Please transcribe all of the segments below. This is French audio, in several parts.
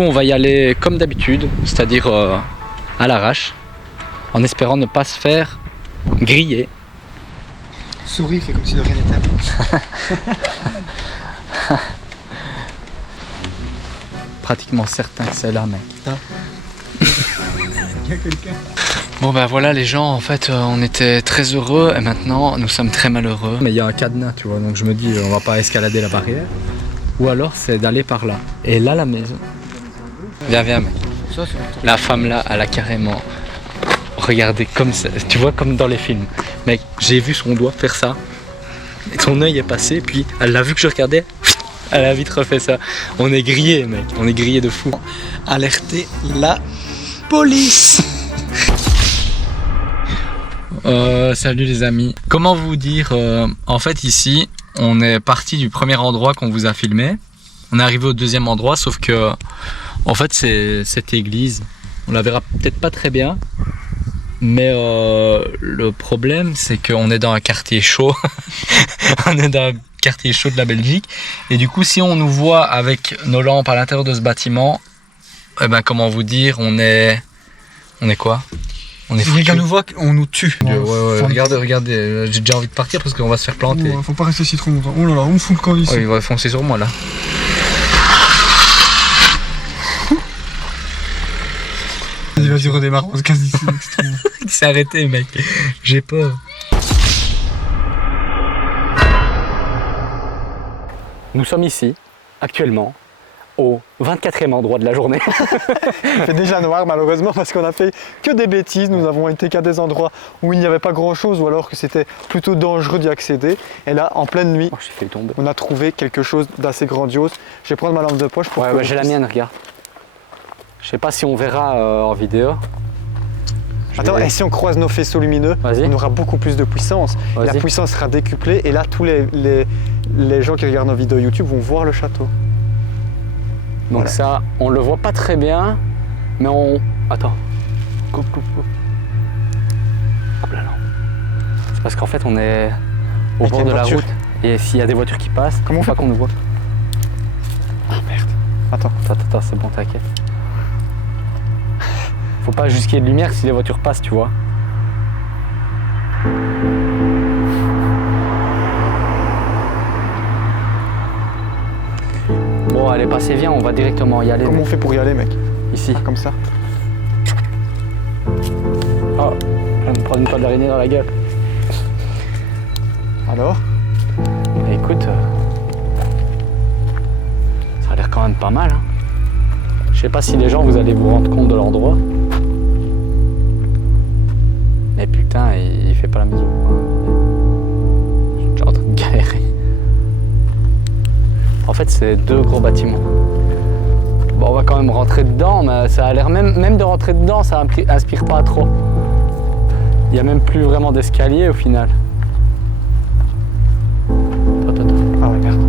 coup, on va y aller comme d'habitude, c'est-à-dire à l'arrache, en espérant ne pas se faire griller. Souris, fait comme si de rien n'était. Pratiquement certain que c'est là, mec. Il y a quelqu'un. Bon bah voilà les gens, en fait on était très heureux et maintenant nous sommes très malheureux. Mais il y a un cadenas, tu vois, donc je me dis on va pas escalader la barrière. Ou alors c'est d'aller par là. Et là la maison. Viens, viens mec. Ça, La femme là, elle a carrément regardé comme ça, tu vois, comme dans les films. Mec, j'ai vu son doigt faire ça. Et son œil est passé, puis elle l'a vu que je regardais. Elle a vite refait ça. On est grillé mec, on est grillé de fou. alerter la police. Salut les amis. Comment vous dire, en fait ici, on est parti du premier endroit qu'on vous a filmé. On est arrivé au deuxième endroit, sauf que, en fait, c'est cette église. On la verra peut-être pas très bien, mais le problème, c'est qu'on est dans un quartier chaud. On est dans un quartier chaud de la Belgique, et du coup, si on nous voit avec nos lampes à l'intérieur de ce bâtiment, eh ben, comment vous dire, on est quoi? On est Si quelqu'un foutus. nous voit, on nous tue. Ouais, regardez, j'ai déjà envie de partir parce qu'on va se faire planter. Faut pas rester si trop longtemps. Oh là là, on me fout le camp ici. Oh, il va foncer sur moi là. Vas-y, redémarre, on se casse d'ici. Il s'est arrêté mec, j'ai peur. Nous sommes ici, actuellement, au 24e endroit de la journée. Il fait déjà noir malheureusement parce qu'on a fait que des bêtises. Nous avons été qu'à des endroits où il n'y avait pas grand chose ou alors que c'était plutôt dangereux d'y accéder. Et là, en pleine nuit, Oh, j'ai fait tomber. on a trouvé quelque chose d'assez grandiose. Je vais prendre ma lampe de poche pour Ouais, que ouais, j'ai la mienne, regarde. Je sais pas si on verra en vidéo. Attends, et si on croise nos faisceaux lumineux, Vas-y. on aura beaucoup plus de puissance. Et la Vas-y. puissance sera décuplée et là, tous les gens qui regardent nos vidéos YouTube vont voir le château. Donc Voilà. ça, on le voit pas très bien, mais on... Attends. Coupe. Coupe la lampe. C'est parce qu'en fait, on est au Avec bord une de la voiture. route. Et s'il y a des voitures qui passent, Comment on faut fait pas qu'on nous voit. Ah merde. Attends. Attends, c'est bon, t'inquiète. Faut pas juste qu'il y ait de lumière si les voitures passent, tu vois. Bon, allez, passez, viens, on va directement y aller. Comment on fait pour y aller, mec? Ici. Comme ça. Oh, je viens de me prendre une toile d'araignée dans la gueule. Alors? Écoute, ça a l'air quand même pas mal. Hein. Je sais pas si les gens vous allez vous rendre compte de l'endroit. Mais putain, il fait pas la maison. Je suis déjà en train de galérer. En fait, c'est deux gros bâtiments. Bon, on va quand même rentrer dedans, mais ça a l'air même de rentrer dedans, ça inspire pas trop. Il y a même plus vraiment d'escalier au final. Attends. Ah ouais, merde.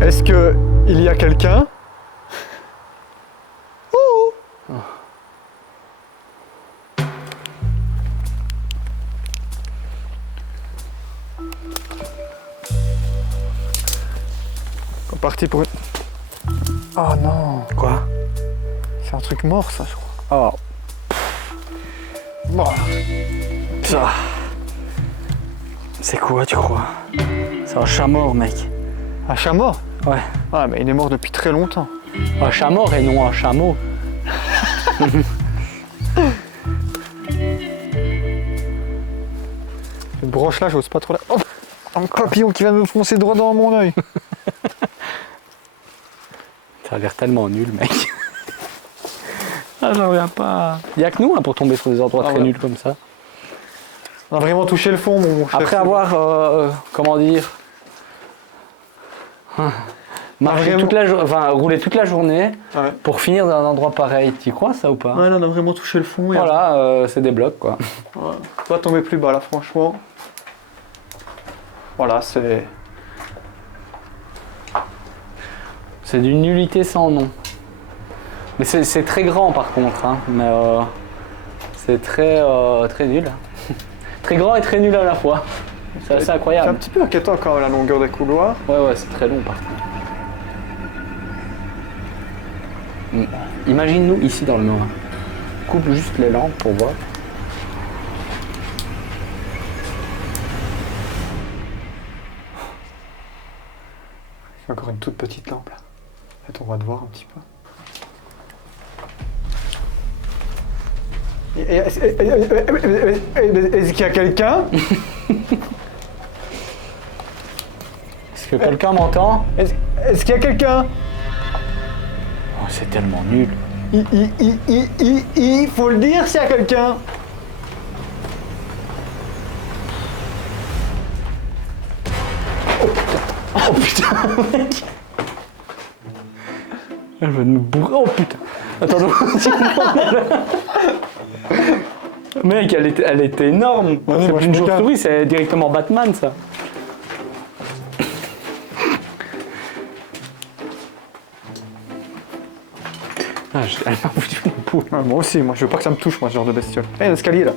Est-ce que il y a quelqu'un? On est parti pour une... Oh non. Quoi? C'est un truc mort ça, je crois. Oh, Bon. ça. C'est quoi, tu crois? C'est un chat mort, mec. Un chat mort? Ouais. Ah mais il est mort depuis très longtemps. Un chat mort et non un chameau. Cette branche là, j'ose pas trop la... Oh, un papillon qui vient de me foncer droit dans mon œil. Ça a l'air tellement nul, mec. Ah, j'en reviens pas. Il y a que nous hein, pour tomber sur des endroits Ah très ouais. nuls comme ça. On a vraiment touché le fond, mon cher. Après avoir, comment dire, marché vraiment- toute la roulé toute la journée Ouais. pour finir dans un endroit pareil. Tu y crois ça ou pas? Ouais, là, on a vraiment touché le fond. et- Voilà, c'est des blocs quoi. Ouais. On va tomber plus bas là, franchement. Voilà, c'est... C'est d'une nullité sans nom. Mais c'est très grand par contre, hein. Mais c'est très nul. Très grand et très nul à la fois. C'est assez C'est un incroyable. petit peu inquiétant quand même la longueur des couloirs. Ouais, c'est très long par contre. Imagine-nous ici dans le noir. Coupe juste les lampes pour voir. Il y a encore une toute petite lampe là. Peut-être on va te voir un petit peu. Est-ce qu'il y a quelqu'un? Est-ce que quelqu'un m'entend? Est-ce qu'il y a quelqu'un? Oh, c'est tellement nul. Il faut le dire s'il y a quelqu'un. Oh putain, mec. Elle veut nous bourrer. Oh putain. Attends, non. Mec, elle était énorme. Ouais, C'est moi, plus je une me calme. chauve-souris, c'est directement Batman ça. Ah, elle m'a foutu une poule. Ouais, moi aussi, moi je veux pas que ça me touche, moi, ce genre de bestiole. Il y a un escalier là.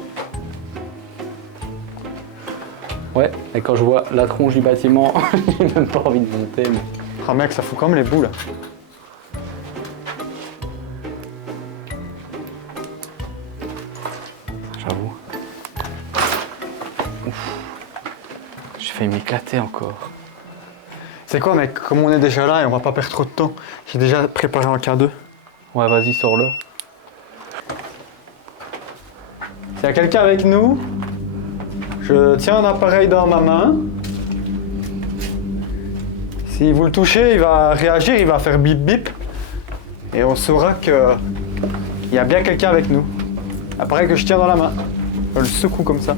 Ouais, et quand je vois la tronche du bâtiment, j'ai même pas envie de monter. Mais... Ah mec, ça fout quand même les boules. J'avoue. Ouf. J'ai failli m'éclater encore. C'est quoi mec, comme on est déjà là et on va pas perdre trop de temps, j'ai déjà préparé un K2. Ouais, vas-y, sors-le. S'il y a quelqu'un avec nous, je tiens un appareil dans ma main. Si vous le touchez, il va réagir, il va faire bip bip. Et on saura que il y a bien quelqu'un avec nous. L'appareil que je tiens dans la main. Je le secoue comme ça.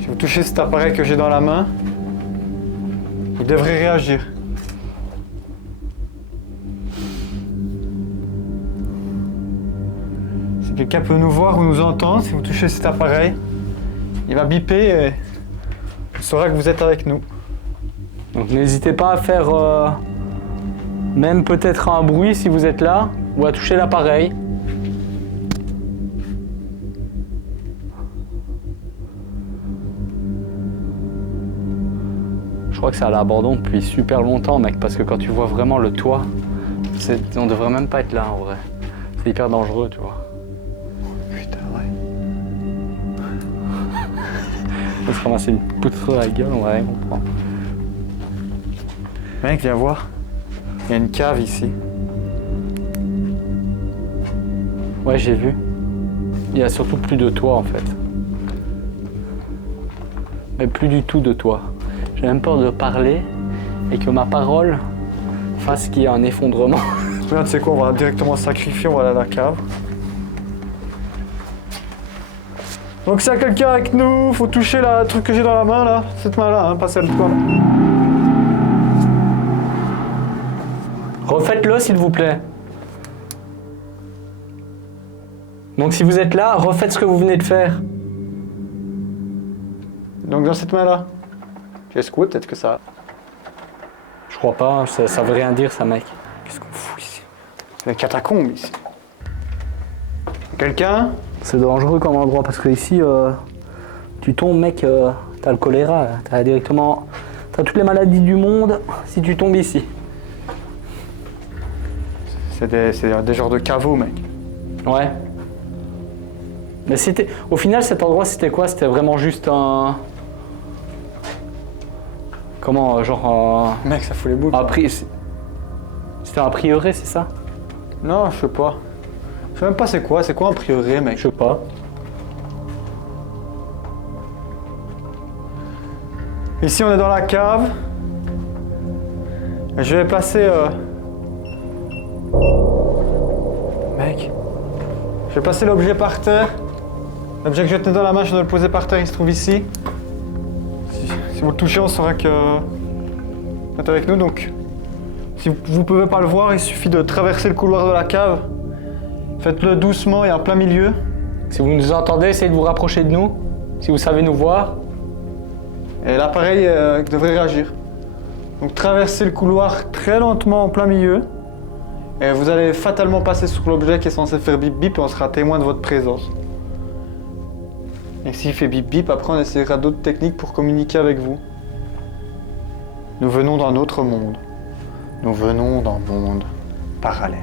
Si vous touchez cet appareil que j'ai dans la main, il devrait réagir. Si quelqu'un peut nous voir ou nous entendre, si vous touchez cet appareil, il va biper et on saura que vous êtes avec nous. Donc n'hésitez pas à faire même peut-être un bruit si vous êtes là, ou à toucher l'appareil. Je crois que c'est à l'abandon depuis super longtemps, mec, parce que quand tu vois vraiment le toit, on devrait même pas être là en vrai. C'est hyper dangereux, tu vois. Putain, ouais. On va se ramasser une poutre à la gueule, on va rien comprendre. Mec, viens voir. Il y a une cave ici. Ouais, j'ai vu. Il y a surtout plus de toit en fait. Mais plus du tout de toit. J'ai même peur de parler et que ma parole fasse qu'il y ait un effondrement. Regarde, c'est quoi, on va directement se sacrifier, on va aller à la cave. Donc s'il y a quelqu'un avec nous, faut toucher le truc que j'ai dans la main là. Cette main là, hein, pas celle-toi là. Refaites-le s'il vous plaît. Donc si vous êtes là, refaites ce que vous venez de faire. Donc dans cette main là. J'ai secoué, peut-être que ça. Je crois pas, ça veut rien dire ça mec. Qu'est-ce qu'on fout ici? C'est les catacombes ici. Quelqu'un? C'est dangereux comme endroit parce que ici, tu tombes mec, t'as le choléra, t'as directement... T'as toutes les maladies du monde si tu tombes ici. C'est des genres de caveaux, mec. Ouais. Mais c'était... Au final, cet endroit, c'était quoi? C'était vraiment juste un... Comment, genre... Mec, ça fout les boules. C'était un prieuré, c'est ça? Non, je sais pas. Je sais même pas c'est quoi un prieuré, mec. Je sais pas. Ici, on est dans la cave. Et je vais placer... Mec. Je vais placer l'objet par terre. L'objet que je tenais dans la main, je dois le poser par terre, il se trouve ici. Si vous le touchez, on saura que vous êtes avec nous. Donc, si vous ne pouvez pas le voir, il suffit de traverser le couloir de la cave. Faites-le doucement et en plein milieu. Si vous nous entendez, essayez de vous rapprocher de nous. Si vous savez nous voir. Et l'appareil devrait réagir. Donc traversez le couloir très lentement en plein milieu. Et vous allez fatalement passer sur l'objet qui est censé faire bip bip et on sera témoin de votre présence. Et s'il fait bip bip, après on essaiera d'autres techniques pour communiquer avec vous. Nous venons d'un autre monde. Nous venons d'un monde parallèle.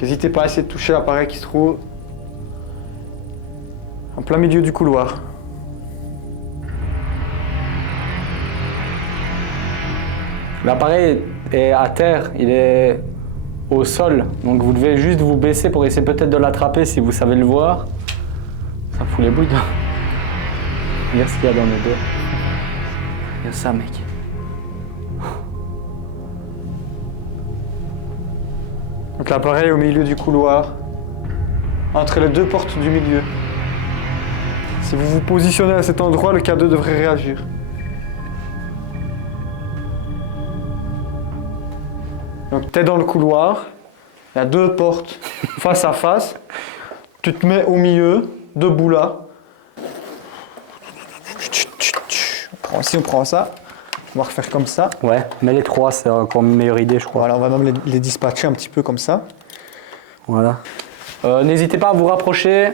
N'hésitez pas à essayer de toucher l'appareil qui se trouve en plein milieu du couloir. L'appareil est à terre, il est au sol, donc vous devez juste vous baisser pour essayer peut-être de l'attraper si vous savez le voir. Ça fout les bouilles. Regarde ce qu'il y a dans mes dos. Regarde ça, mec. Donc l'appareil est au milieu du couloir, entre les deux portes du milieu. Si vous vous positionnez à cet endroit, le K2 devrait réagir. Donc tu es dans le couloir, il y a deux portes face à face, tu te mets au milieu, debout là. On prend ça, on va refaire comme ça. Ouais, mais les trois, c'est encore une meilleure idée, je crois. Voilà, on va même les dispatcher un petit peu comme ça. Voilà. N'hésitez pas à vous rapprocher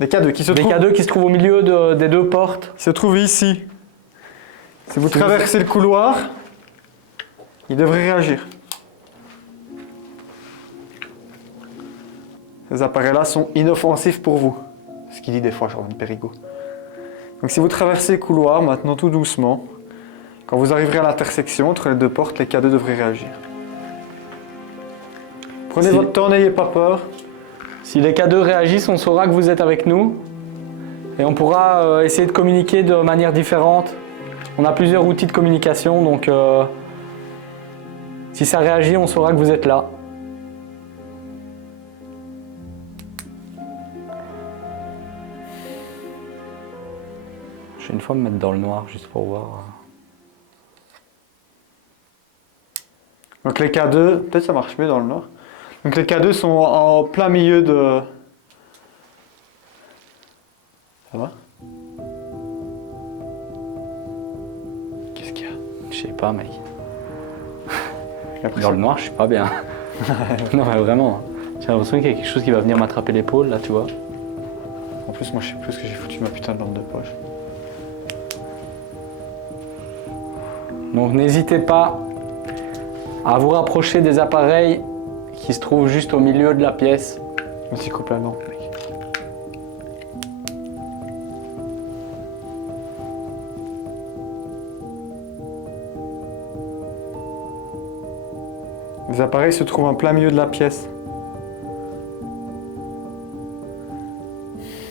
Des K2 qui se des trouvent... K2 qui se trouvent au milieu des deux portes. Il se trouve ici. Si vous traversez le couloir, il devrait réagir. Ces appareils-là sont inoffensifs pour vous. Ce qu'il dit des fois, Jordan Périgot. Donc si vous traversez le couloir, maintenant tout doucement, quand vous arriverez à l'intersection entre les deux portes, les K2 devraient réagir. Prenez votre temps, n'ayez pas peur. Si les K2 réagissent, on saura que vous êtes avec nous. Et on pourra essayer de communiquer de manière différente. On a plusieurs outils de communication, donc si ça réagit, on saura que vous êtes là. Je vais une fois me mettre dans le noir, juste pour voir. Donc les K2, peut-être ça marche mieux dans le noir. Donc les K2 sont en plein milieu de... Ça va? Qu'est-ce qu'il y a? Je sais pas, mec. J'ai l'impression- Dans le noir, je suis pas bien. Non, mais vraiment. J'ai l'impression qu'il y a quelque chose qui va venir m'attraper l'épaule, là, tu vois. En plus, moi je sais plus ce que j'ai foutu de ma putain de lampe de poche. Donc n'hésitez pas à vous rapprocher des appareils qui se trouvent juste au milieu de la pièce. Je me suis coupé la lampe, mec. Les appareils se trouvent en plein milieu de la pièce.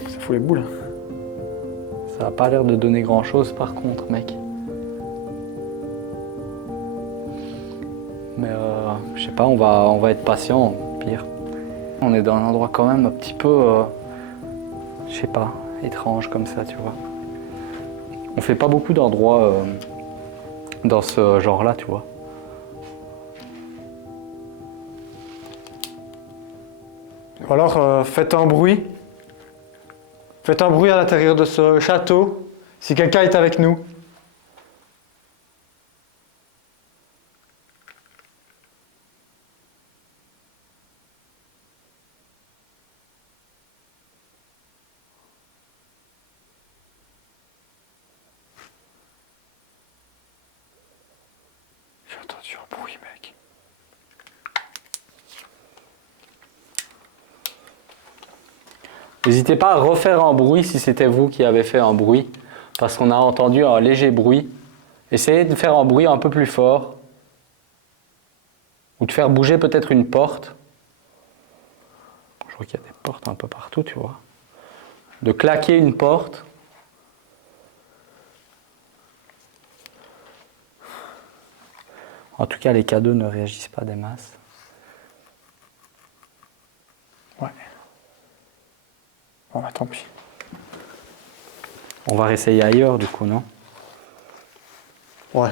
Ça fout les boules. Ça n'a pas l'air de donner grand chose par contre, mec. Mais je sais pas, on va être patient, pire. On est dans un endroit quand même un petit peu, je sais pas, étrange comme ça, tu vois. On fait pas beaucoup d'endroits dans ce genre-là, tu vois. Ou alors faites un bruit. Faites un bruit à l'intérieur de ce château si quelqu'un est avec nous. J'ai entendu un bruit, mec. N'hésitez pas à refaire un bruit si c'était vous qui avez fait un bruit, parce qu'on a entendu un léger bruit. Essayez de faire un bruit un peu plus fort, ou de faire bouger peut-être une porte. Je vois qu'il y a des portes un peu partout, tu vois. De claquer une porte. En tout cas, les K2 ne réagissent pas des masses. Ouais. Bon, bah tant pis. On va réessayer ailleurs, du coup, non? Ouais.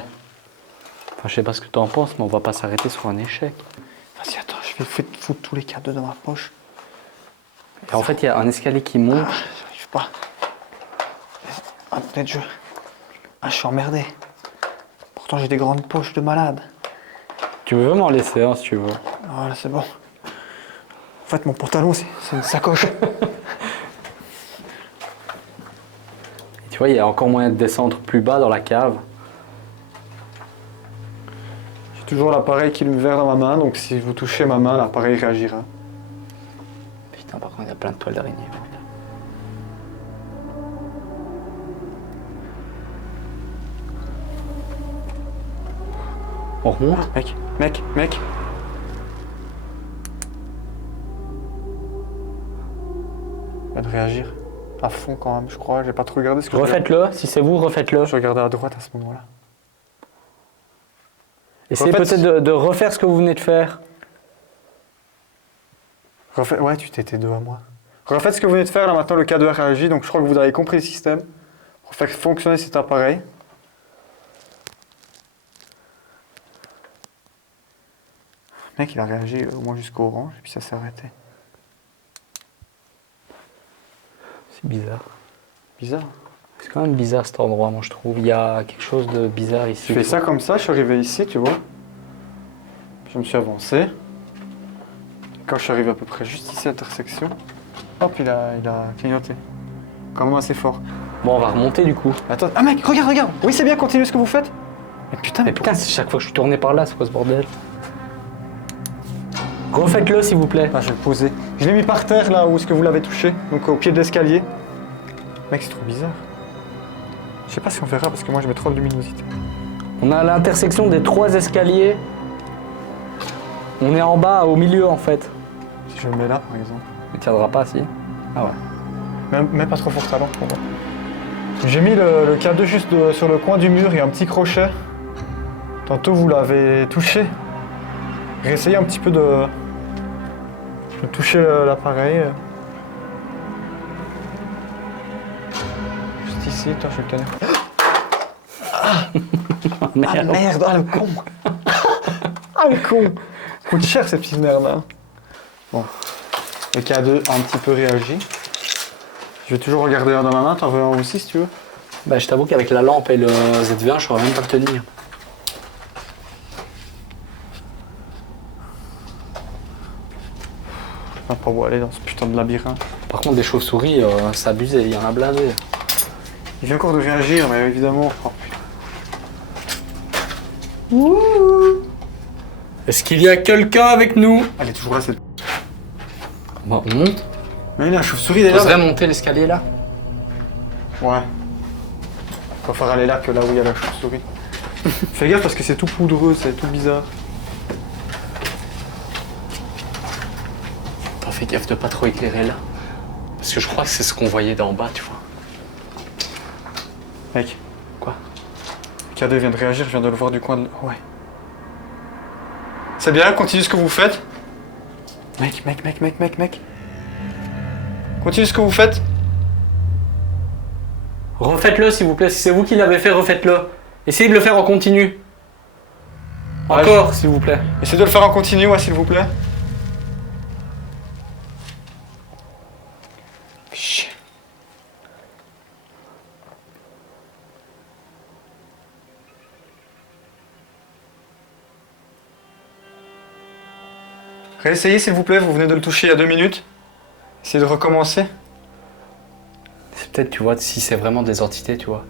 Enfin, je sais pas ce que tu en penses, mais on va pas s'arrêter sur un échec. Vas-y, attends, je vais foutre tous les cadeaux dans ma poche. Et en fait, il y a un escalier qui monte. Ah, j'arrive pas. Ah, peut-être je... Ah, je suis emmerdé. Pourtant j'ai des grandes poches de malade. Tu veux m'en laisser un si tu veux. Voilà, c'est bon. En fait, mon pantalon, c'est une sacoche. Tu vois, il y a encore moyen de descendre plus bas dans la cave. J'ai toujours l'appareil qui est ouvert dans ma main, donc si vous touchez ma main, l'appareil réagira. Putain, par contre, il y a plein de toiles d'araignée. On remonte? Mec. Il va de réagir à fond quand même, je crois. J'ai pas trop regardé ce que Refaites-le, si c'est vous, refaites-le. je regardais à droite à ce moment-là. Essayez Refaites- peut-être de refaire ce que vous venez de faire. Ouais, tu t'étais deux à moi. Refaites ce que vous venez de faire, là maintenant le K2 réagit, donc je crois que vous avez compris le système. Pour faire fonctionner cet appareil. Mec, il a réagi au moins jusqu'au orange, et puis ça s'est arrêté. C'est bizarre. Bizarre. C'est quand même bizarre cet endroit, moi je trouve. Il y a quelque chose de bizarre ici. Je fais ça comme ça, je suis arrivé ici, tu vois. Je me suis avancé. Quand je suis arrivé à peu près juste ici à l'intersection, hop, il a clignoté. Quand même assez fort. Bon, on va remonter du coup. Attends, ah mec, regarde. Oui, c'est bien, continuez ce que vous faites. Mais putain, Mais putain, c'est chaque fois que je suis tourné par là, c'est quoi ce bordel? Refaites-le s'il vous plaît. Ah, je vais le poser. Je l'ai mis par terre là où est-ce que vous l'avez touché, donc au pied de l'escalier. Mec, c'est trop bizarre. Je sais pas si on verra parce que moi je mets trop de luminosité. On a l'intersection des 3 escaliers. On est en bas, au milieu en fait. Si je le mets là par exemple. Il tiendra pas si. Ah ouais. Mets pas trop fort talent pour moi. J'ai mis le K2 juste sur le coin du mur, il y a un petit crochet. Tantôt vous l'avez touché. Réessayez un petit peu de toucher l'appareil. Juste ici, toi je vais le tenir. Ah merde, ah le con. Ah le con. Coûte cher cette petite merde là. Bon. Le K2 a un petit peu réagi. Je vais toujours regarder un dans ma main, t'en veux un aussi si tu veux. Bah je t'avoue qu'avec la lampe et le ZV1, je saurais même pas le tenir. Je sais pas où aller dans ce putain de labyrinthe. Par contre des chauves-souris, c'est abusé, il y en a blindé. Il vient encore de réagir, mais évidemment. Oh, putain. Est-ce qu'il y a quelqu'un avec nous? Elle est toujours là cette. Bon, on monte. Mais la chauve-souris elle est On là. devrait monter l'escalier là. Ouais. Je préfère aller là que là où il y a la chauve-souris. Fais gaffe parce que c'est tout poudreux, c'est tout bizarre. Attends, fais gaffe de pas trop éclairer là. Parce que je crois que c'est ce qu'on voyait d'en bas, tu vois. Mec. Quoi? K2 vient de réagir, je viens de le voir du coin de. Ouais. C'est bien, continuez ce que vous faites. Mec. Continuez ce que vous faites. Refaites-le s'il vous plaît, si c'est vous qui l'avez fait, refaites-le. Essayez de le faire en continu. Ouais, Encore, s'il vous plaît. Essayez de le faire en continu, ouais, s'il vous plaît. Chut. Réessayez s'il vous plaît, vous venez de le toucher il y a 2 minutes. Essayez de recommencer. C'est peut-être, tu vois, si c'est vraiment des entités, tu vois.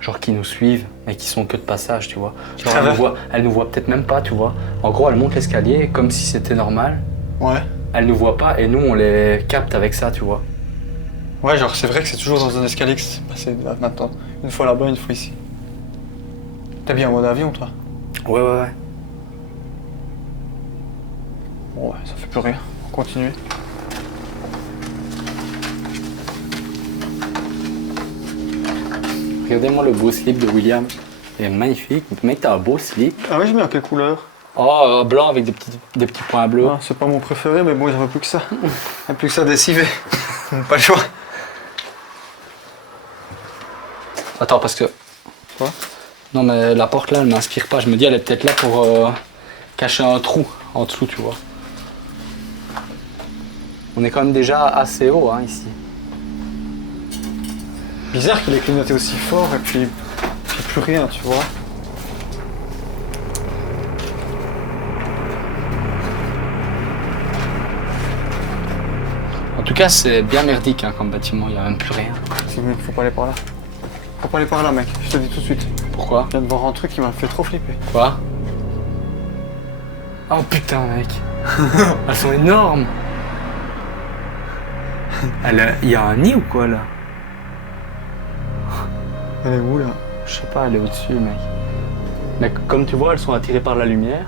Genre qui nous suivent, mais qui sont que de passage, tu vois. Genre elle nous voit peut-être même pas, tu vois. En gros, elle monte l'escalier comme si c'était normal. Ouais. Elle nous voit pas et nous, on les capte avec ça, tu vois. Ouais, genre c'est vrai que c'est toujours dans un escalier que c'est passé là, maintenant. Une fois là-bas, une fois ici. T'es bien en mode avion, toi? Ouais. Bon, ouais, ça fait plus rien. On continue. Regardez-moi le beau slip de William. Il est magnifique. Mec, t'as un beau slip. Ah ouais, j'ai mis en quelle couleur? Oh, blanc avec des petits points bleus. Ah, c'est pas mon préféré, mais bon, il n'y en a plus que ça. Il n'y a plus que ça décivé. Pas le choix. Attends, parce que... Quoi? Non, mais la porte là, elle m'inspire pas. Je me dis, elle est peut-être là pour cacher un trou en dessous, tu vois. On est quand même déjà assez haut, hein, ici. Bizarre qu'il ait clignoté aussi fort et puis plus rien, tu vois. tout cas, c'est bien merdique hein, comme bâtiment, il n'y a même plus rien. Si, mec, faut pas aller par là. Faut pas aller par là, mec. Je te dis tout de suite. Pourquoi? Je viens de voir un truc qui m'a fait trop flipper. Quoi? Oh putain, mec. Elles sont énormes. Il y a un nid ou quoi là? Elle est où là? Je sais pas, elle est au-dessus, mec. Mais comme tu vois, elles sont attirées par la lumière.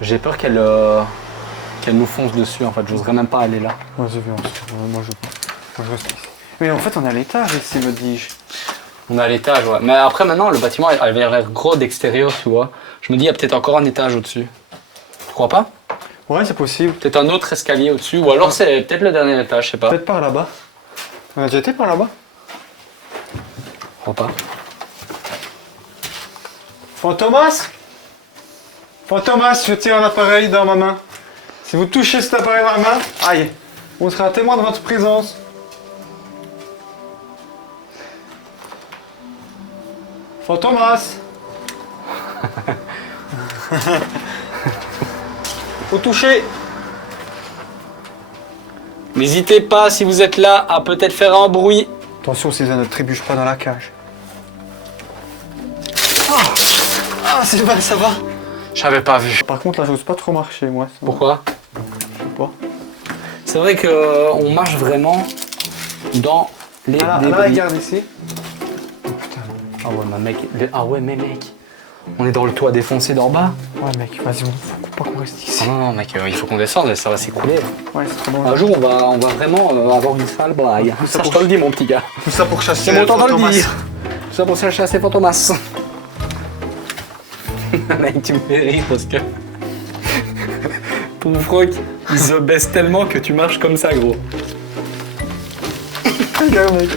J'ai peur qu'elles nous foncent dessus en fait, j'oserais même pas aller là. Vas-y, viens, moi je veux pas. Moi je reste ici. Mais en fait, on est à l'étage ici, me dis-je. On est à l'étage, ouais. Mais après, maintenant, le bâtiment avait l'air gros d'extérieur, tu vois. Je me dis, il y a peut-être encore un étage au-dessus. Tu crois pas? Ouais, c'est possible. Peut-être un autre escalier au-dessus, ou alors c'est peut-être le dernier étage, je sais pas. Peut-être par là-bas. On a déjà été par là-bas. Je crois pas. Fantomas? Fantomas, je tiens un appareil dans ma main. Si vous touchez cet appareil dans la main, aïe, on sera témoin de votre présence. Fantomas. Faut toucher. N'hésitez pas, si vous êtes là, à peut-être faire un bruit. Attention, César, ne trébuche pas dans la cage. Ah, c'est mal, ça va. J'avais pas vu. Par contre, là, j'ose pas trop marcher, moi. Pourquoi? Je sais pas. C'est vrai qu'on marche vraiment dans les Ah là, débris. regarde ici. Oh putain. Ah ouais, mais mec, ah ouais, mais mec, on est dans le toit défoncé d'en bas. Ouais, mec, vas-y, faut pas qu'on reste ici. Ah non, non, mec, il faut qu'on descende, ça va s'écrouler. Ouais, c'est trop bon. Un jour, on va vraiment avoir une sale blague. Ça, je te le dis, mon petit gars. Tout ça pour chasser. C'est mon temps de le Fantomas. dire. Tout ça pour se chasser Fantomas. Mec, tu me fais rire parce que ton froc, il se baisse tellement que tu marches comme ça, gros. Regarde, mec.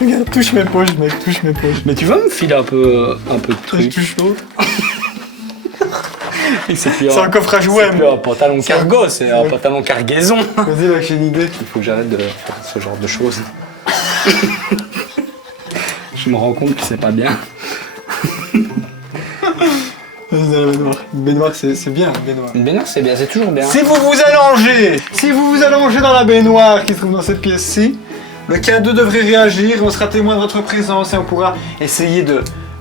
Regarde, touche mes poches, mec, touche mes poches. Mais tu vas me filer un peu de Je trucs. touche l'autre. C'est un coffre à jouets, C'est plus un pantalon cargo, c'est un pantalon cargaison. Vas-y, mec, j'ai une idée. Il faut que j'arrête de faire ce genre de choses. Je me rends compte que c'est pas bien. Vas-y, dans la baignoire. Une baignoire, c'est bien, une baignoire. Une baignoire, c'est bien, c'est toujours bien. Si vous vous allongez dans la baignoire qui se trouve dans cette pièce-ci, le K2 devrait réagir, on sera témoin de votre présence et on pourra essayer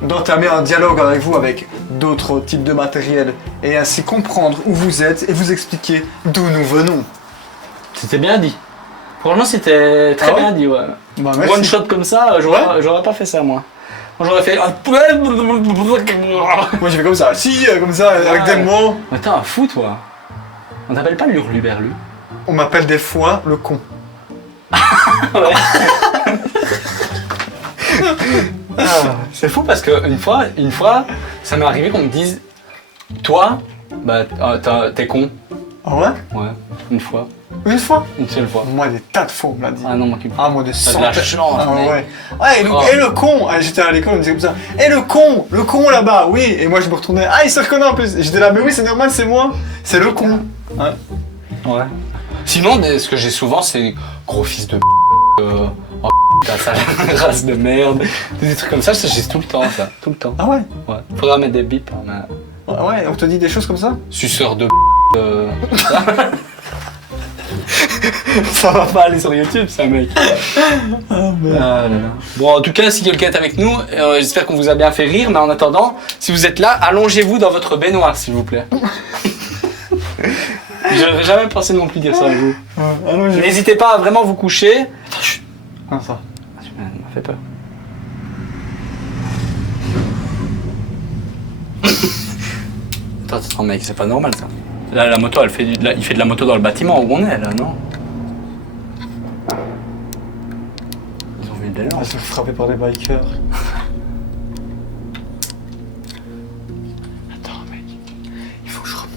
d'entamer un dialogue avec vous avec d'autres types de matériel et ainsi comprendre où vous êtes et vous expliquer d'où nous venons. C'était bien dit. Franchement, c'était très Ah ouais bien dit, ouais. Bah, merci. One shot comme ça, j'aurais pas fait ça, moi. Moi, j'aurais fait. Moi j'ai fait comme ça, si, comme ça, avec des mots. Mais t'es un fou, toi. On t'appelle pas l'hurluberlu. On m'appelle des fois le con. Ouais. C'est fou parce que une fois, ça m'est arrivé qu'on me dise, toi, bah t'es con. Ah ouais? Ouais, une fois, Une fois? une seule fois. Moi des tas de fois on me l'a dit. Ah non, moi qui Ah moi des T'as de centaines. la chance, Ah mec. ouais. Ah, et Oh. le con, ah, j'étais à l'école, on me disait comme ça. Et le con là-bas, oui. Et moi je me retournais, ah il se reconnaît en plus. Et j'étais là, mais oui c'est normal, c'est moi. C'est le con. Hein? Ouais. Sinon, ce que j'ai souvent, c'est gros fils de oh ta sale race de merde. Des trucs comme ça, j'ai tout le temps, ça. Tout le temps. Ah ouais? Ouais. Faudra mettre des bips, hein, mais... Ah ouais, on te dit des choses comme ça? Suceur de Ça va pas aller sur YouTube, ça, mec. Ah là là. Bon, en tout cas, si quelqu'un est avec nous, j'espère qu'on vous a bien fait rire, mais en attendant, si vous êtes là, allongez-vous dans votre baignoire, s'il vous plaît. J'aurais jamais pensé non plus dire ça à vous. Allons, j'ai... N'hésitez pas à vraiment vous coucher. Ah ça. Ça m'a fait peur. Attends, mec, c'est pas normal ça. Là, la moto, il fait de la moto dans le bâtiment où on est, là, non? Ils ont vu de l'élan. On va se faire frapper par des bikers. Attends mec, il faut que je remonte.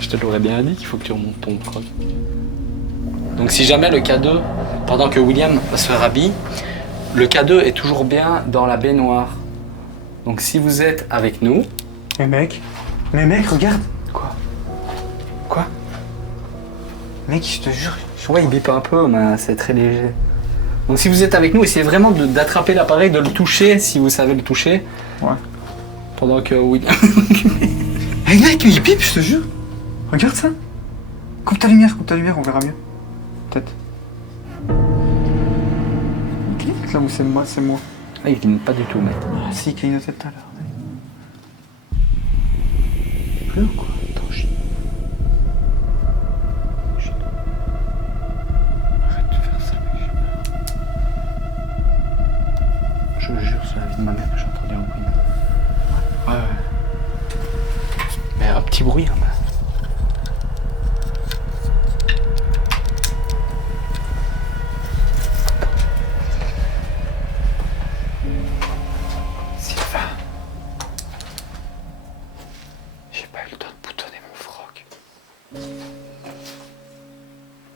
Je te l'aurais bien dit qu'il faut que tu remontes ton croc. Donc si jamais le K2, pendant que William se rhabille, le K2 est toujours bien dans la baignoire. Donc si vous êtes avec nous... Mais mec, regarde. Quoi? Mec, je te jure. Ouais, il bip un peu, mais c'est très léger. Donc si vous êtes avec nous, essayez vraiment d'attraper l'appareil, de le toucher, si vous savez le toucher. Ouais. Pendant que William... Hey mec, il pipe, je te jure. Regarde ça. coupe ta lumière, on verra mieux. Peut-être. Il clignote là ou c'est moi, Ah, il clignote pas du tout, mec. Ah si, il clignotait tout à l'heure. Plus ou quoi? Attends, chut. Arrête de faire ça, mec. Je jure sur la vie de ma mère que j'ai entendu un bruit. Ouais. Mais un petit bruit, hein. Sylvain. J'ai pas eu le temps de boutonner mon froc.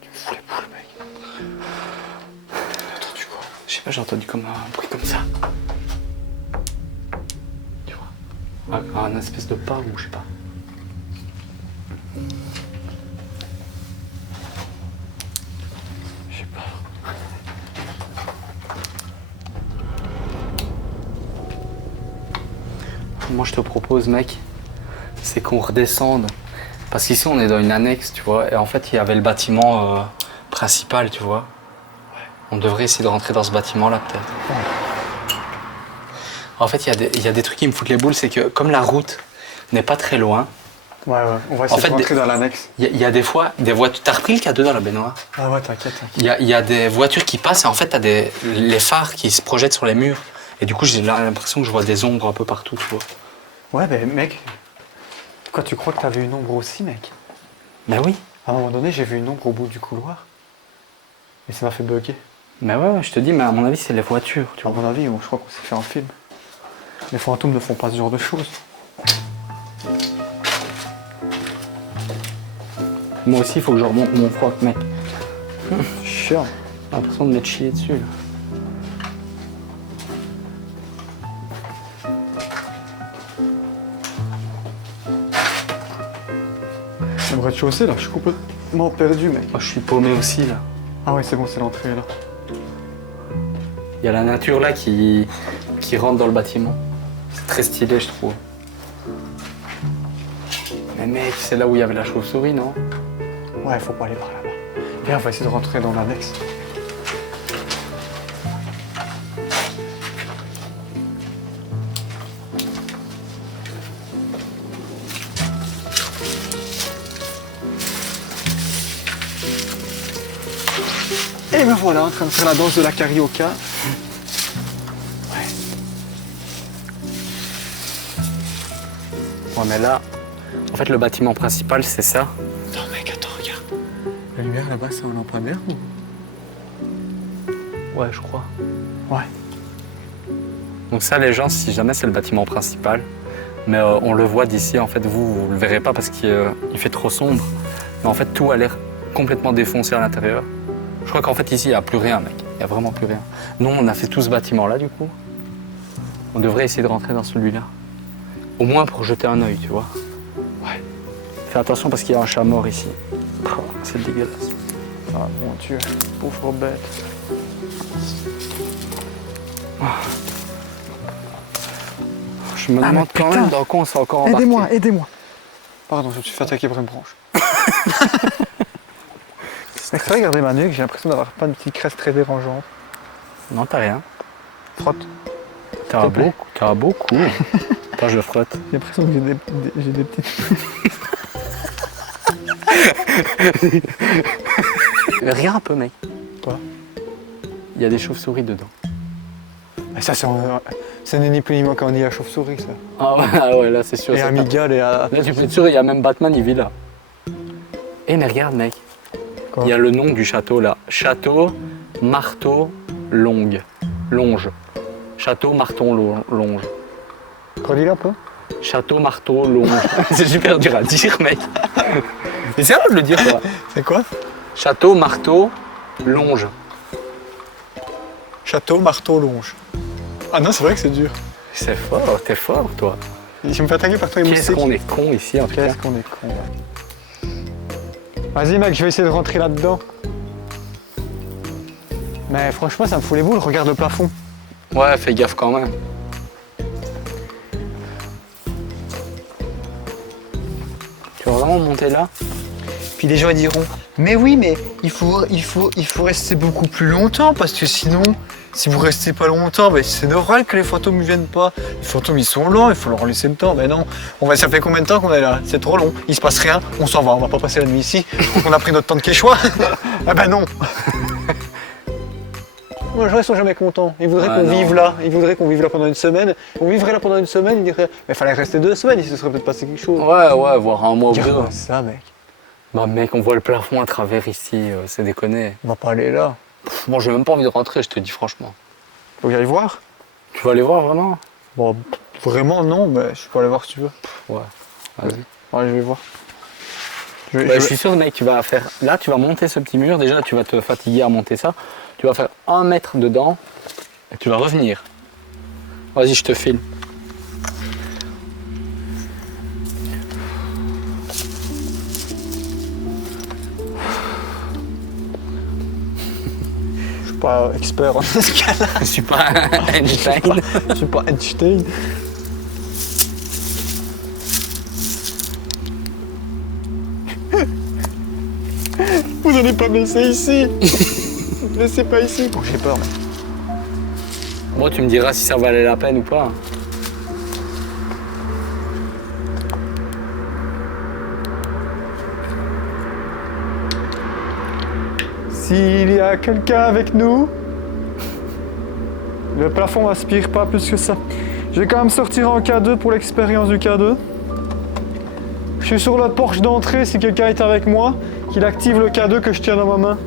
Tu me fous les boules, mec. T'as entendu quoi? Je sais pas, j'ai entendu comme un bruit comme ça. Tu vois? Un espèce de pas ou je sais pas. Je sais pas. Moi je te propose, mec, c'est qu'on redescende. Parce qu'ici on est dans une annexe, tu vois, et en fait il y avait le bâtiment principal, tu vois. On devrait essayer de rentrer dans ce bâtiment-là, peut-être. En fait, il y a des trucs qui me foutent les boules, c'est que comme la route n'est pas très loin, Ouais, on va essayer de rentrer dans l'annexe. il y a des fois des voitures. T'as repris le cadeau dans la baignoire? Ah ouais, t'inquiète. Il y a des voitures qui passent et en fait t'as les phares qui se projettent sur les murs. Et du coup j'ai l'impression que je vois des ombres un peu partout, tu vois. Ouais, mais mec, quoi, tu crois que t'as vu une ombre aussi, mec? Ben oui. À un moment donné, j'ai vu une ombre au bout du couloir. Et ça m'a fait bugger. Mais ouais, je te dis, mais à mon avis c'est les voitures, tu À vois. mon avis, je crois qu'on s'est fait un film. Les fantômes ne font pas ce genre de choses. Moi aussi il faut que je remonte mon froc, mec. Chiant. J'ai l'impression de m'être chié dessus, là. C'est le rez-de-chaussée, là, je suis complètement perdu, mec. Moi je suis paumé aussi, là. Ah ouais, c'est bon, c'est l'entrée, là. Il y a la nature là qui rentre dans le bâtiment. C'est très stylé, je trouve. Mais mec, c'est là où il y avait la chauve-souris, non? Ouais, faut pas aller par là-bas. Viens, on va essayer de rentrer dans l'annexe. Et me voilà en train de faire la danse de la carioca. Ouais, mais là, en fait, le bâtiment principal, c'est ça. Attends, mec, attends, regarde. La lumière là-bas, c'est un lampadaire ou... Ouais, je crois. Ouais. Donc ça, les gens, si jamais c'est le bâtiment principal, mais on le voit d'ici, en fait, vous le verrez pas parce qu'il fait trop sombre. Mais en fait, tout a l'air complètement défoncé à l'intérieur. Je crois qu'en fait, ici, il n'y a plus rien, mec. Il n'y a vraiment plus rien. Nous, on a fait tout ce bâtiment-là, du coup. On devrait essayer de rentrer dans celui-là. Au moins pour jeter un œil, tu vois. Ouais. Fais attention parce qu'il y a un chat mort ici. Oh, c'est dégueulasse. Ah mon Dieu, pauvre bête. Je me Ah, demande mais quand putain. même dans quoi on s'est encore embarqué. Aidez-moi. Pardon, je me suis fait attaquer par une branche. Mec, c'est vrai, regardez ma nuque, j'ai l'impression d'avoir pas de petite creste très dérangeante. Non, t'as rien. Frotte. T'as S'il te plaît. beaucoup. T'as beaucoup. Attends, je frotte. J'ai l'impression que j'ai des petites... Regarde un peu, mec. Quoi? Il y a des chauves-souris dedans. Mais ça, c'est ni plus ni moins qu'on dit à chauve-souris, ça. Ah ouais, là, c'est sûr. Et c'est Amigale et à... pas- Là, tu peux être sûr, il y a même Batman, il vit là. Eh, mais regarde, mec. Quoi? Il y a le nom du château, là. Château, marteau, longe. Longe. Château, marteau, longe. Redis-le un peu. Château, marteau, longe. C'est super dur à dire, mec. Essaye de le dire, quoi. C'est quoi? Château, marteau, longe. Château, marteau, longe. Ah non, c'est vrai que c'est dur. C'est fort, t'es fort, toi. Je me fais attaquer par toi et Qu'est-ce qu'on est con ici, en tout cas. Qu'est-ce qu'on est con, ouais. Vas-y, mec, je vais essayer de rentrer là-dedans. Mais franchement, ça me fout les boules, regarde le plafond. Ouais, fais gaffe quand même. Tu vas vraiment monter là? Puis les gens ils diront, mais oui, mais il faut rester beaucoup plus longtemps parce que sinon, si vous restez pas longtemps, ben c'est normal que les fantômes ne viennent pas. Les fantômes ils sont lents, il faut leur laisser le temps. Mais non, ça fait combien de temps qu'on est là? C'est trop long, il se passe rien, on s'en va, on va pas passer la nuit ici. On a pris notre temps de Quechua. Ah ben non. Moi, les gens ils sont jamais contents. Ils voudraient qu'on vive là. Ils voudraient qu'on vive là pendant une semaine. On vivrait là pendant une semaine, ils diraient, mais il fallait rester 2 semaines, il se serait peut-être passé quelque chose. Ouais, voire un mois ou deux. Regarde ça, mec. Bah mec, on voit le plafond à travers ici, c'est déconné. On va pas aller là. Bon, j'ai même pas envie de rentrer, je te dis franchement. Faut que j'aille voir. Tu vas aller voir vraiment? Bon, vraiment non, mais je peux aller voir si tu veux. Ouais, vas-y. Ouais, je vais voir. Je suis sûr, mec, tu vas faire. Là, tu vas monter ce petit mur. Déjà, tu vas te fatiguer à monter ça. Tu vas faire 1 mètre dedans et tu vas revenir. Vas-y, je te filme. Je suis pas expert en escalade. Je suis pas Einstein. Je suis pas Einstein. Vous n'allez pas me laisser ici. Ne me laissez pas ici. Bon, j'ai peur, mais... Bon, tu me diras si ça valait la peine ou pas. S'il y a quelqu'un avec nous, le plafond n'aspire pas plus que ça. Je vais quand même sortir en K2 pour l'expérience du K2. Je suis sur le porche d'entrée si quelqu'un est avec moi, qu'il active le K2 que je tiens dans ma main.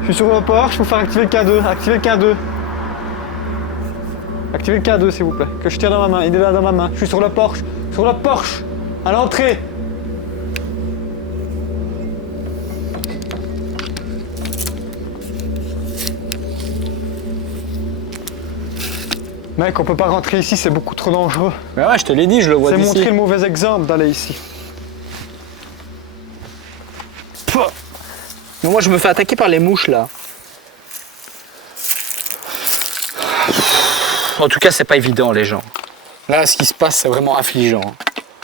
Je suis sur le porche, il faut faire activer le K2. Activez le K2. Activez le K2 s'il vous plaît, que je tiens dans ma main. Il est là dans ma main. Je suis sur le porche, à l'entrée. Mec, on peut pas rentrer ici, c'est beaucoup trop dangereux. Mais ouais, je te l'ai dit, je le vois C'est d'ici. montrer le mauvais exemple d'aller ici. Mais moi, je me fais attaquer par les mouches là. En tout cas, c'est pas évident, les gens. Là, ce qui se passe, c'est vraiment affligeant.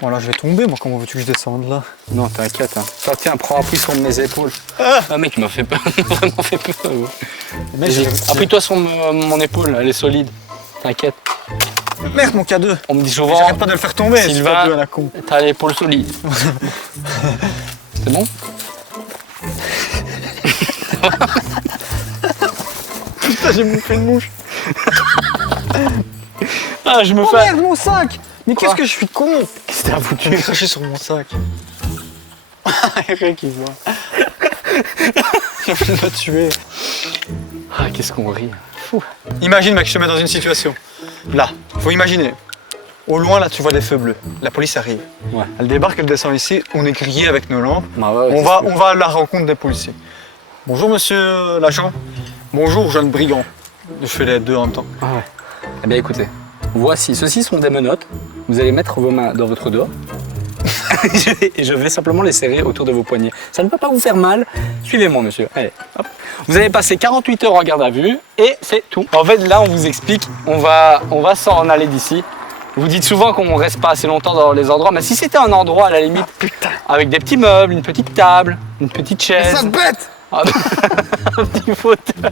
Bon là, je vais tomber, moi, comment veux-tu que je descende là? Non, t'inquiète. Hein. Ça, tiens, prends appui sur mes épaules. Ah, mec, il m'a fait peur. Il m'a vraiment fait peur. Mec, Appuie-toi sur mon épaule, elle est solide. T'inquiète. Merde, mon K2. On me dit souvent. J'arrête pas de le faire tomber, Sylvain, K2 à la con. t'as l'épaule solide. C'est bon? Putain, j'ai bouffé une mouche. Ah, je me Oh fais. merde, mon sac! Mais Quoi? qu'est-ce que je suis con! Qu'est-ce que t'as foutu? J'ai craché sur mon sac. Y'a rien qui voit. J'ai envie de me tuer. Ah, qu'est-ce qu'on rit. Fou. Imagine, mec, je te mets dans une situation. Là, faut imaginer. Au loin, là, tu vois des feux bleus. La police arrive. Ouais. Elle débarque, elle descend ici. On est grillé avec nos lampes. Bah ouais, On va à la rencontre des policiers. Bonjour, monsieur l'agent. Bonjour, jeune brigand. Je fais les deux en même temps. Ah ouais. Eh bien écoutez, voici, ceux-ci sont des menottes. Vous allez mettre vos mains dans votre doigt. Et je vais simplement les serrer autour de vos poignets. Ça ne va pas vous faire mal. Suivez-moi, monsieur. Allez, hop. Vous allez passer 48 heures en garde à vue et c'est tout. En fait, là, on vous explique, on va s'en aller d'ici. Vous dites souvent qu'on ne reste pas assez longtemps dans les endroits, mais si c'était un endroit à la limite, avec des petits meubles, une petite table, une petite chaise. Ça te bête! Un petit fauteuil.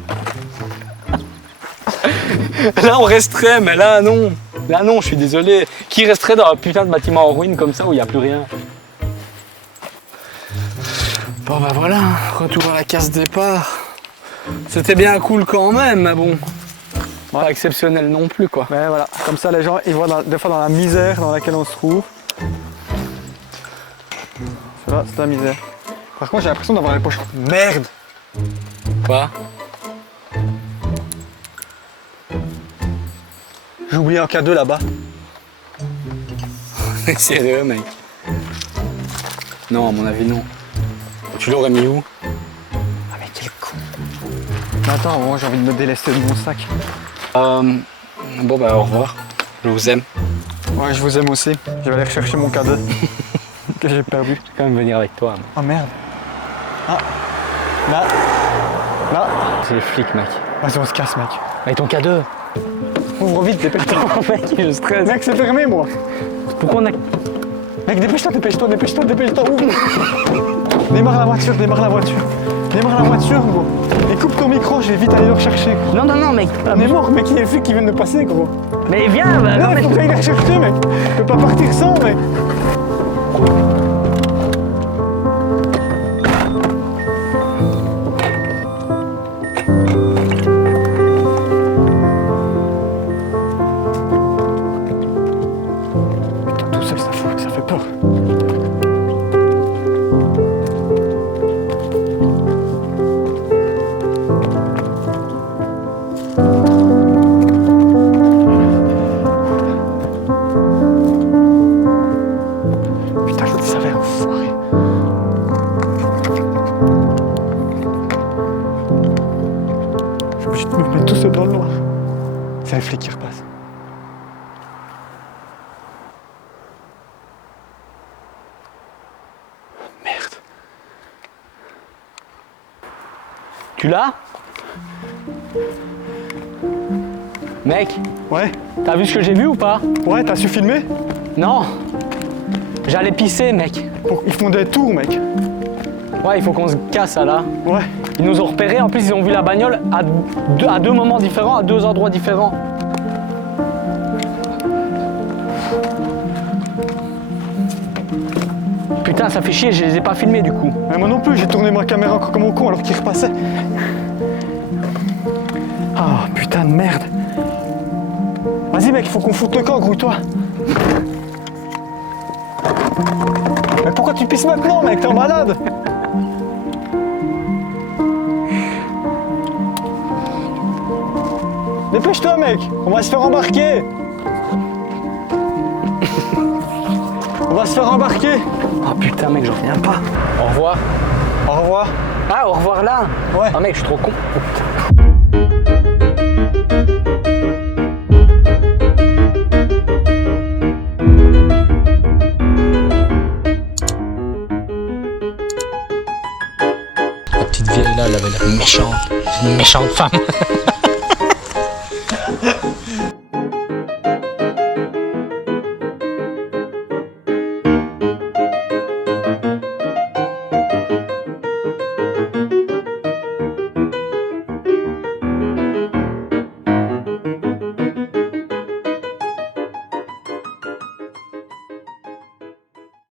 Là on resterait, mais là non. Là non, je suis désolé. Qui resterait dans un putain de bâtiment en ruine comme ça où il n'y a plus rien? Bon bah voilà, retour à la case départ. C'était bien cool quand même, mais bon. Pas exceptionnel non plus quoi. Mais voilà, comme ça les gens ils voient des fois dans la misère dans laquelle on se trouve. Là, c'est la misère. Par contre, j'ai l'impression d'avoir les poches. Merde! Quoi? J'ai oublié un K2 là-bas. Sérieux mec? Non, à mon avis non. Tu l'aurais mis où? Ah mais quel con! Mais attends, moi j'ai envie de me délester de mon sac. Bon bah au revoir. Je vous aime. Ouais, je vous aime aussi. Je vais aller rechercher mon K2 que j'ai perdu. Je vais quand même venir avec toi. Oh merde! Ah! Là! Là! C'est les flics mec. Vas-y, on se casse, mec. Avec ton K2. Ouvre vite, dépêche-toi. Mec, je stresse. Mec, c'est fermé, moi. Pourquoi on a... Mec, dépêche-toi, dépêche-toi, dépêche-toi, dépêche-toi. Ouvre. Démarre la voiture, démarre la voiture. Démarre la voiture, gros. Et coupe ton micro, je vais vite aller le rechercher. Non, non, non, mec. On est mort, mec, il y a le flic qui vient de passer, gros. Mais viens, bah, Non, non, il faut que j'aille les rechercher, mec. Je peux pas partir sans, mec. Putain, tout seul, ça fait peur. Putain, je le savais, enfoiré. Je suis obligé de me mettre tout seul dans le noir. C'est les flics qui repassent. Merde. Tu l'as? Mec, Ouais, t'as vu ce que j'ai vu ou pas? ouais, t'as su filmer? Non. J'allais pisser, mec. Ils font des tours, mec. Ouais, il faut qu'on se casse là. Ouais. Ils nous ont repérés, en plus ils ont vu la bagnole à deux moments différents, à deux endroits différents. Putain, ça fait chier, je les ai pas filmés du coup. Mais moi non plus, j'ai tourné ma caméra encore comme au con alors qu'ils repassaient. Ah, putain de merde. Vas-y, mec, il faut qu'on foute le camp, grouille-toi. Mais pourquoi tu pisses maintenant, mec? T'es un malade. Dépêche-toi, mec. On va se faire embarquer. On va se faire embarquer. Oh putain, mec, j'en reviens pas. Au revoir. Au revoir. Ah, au revoir là. Ouais. Ah, mec, je suis trop con. Oh, putain. La petite vieille là, elle avait l'air méchante. Une méchante femme.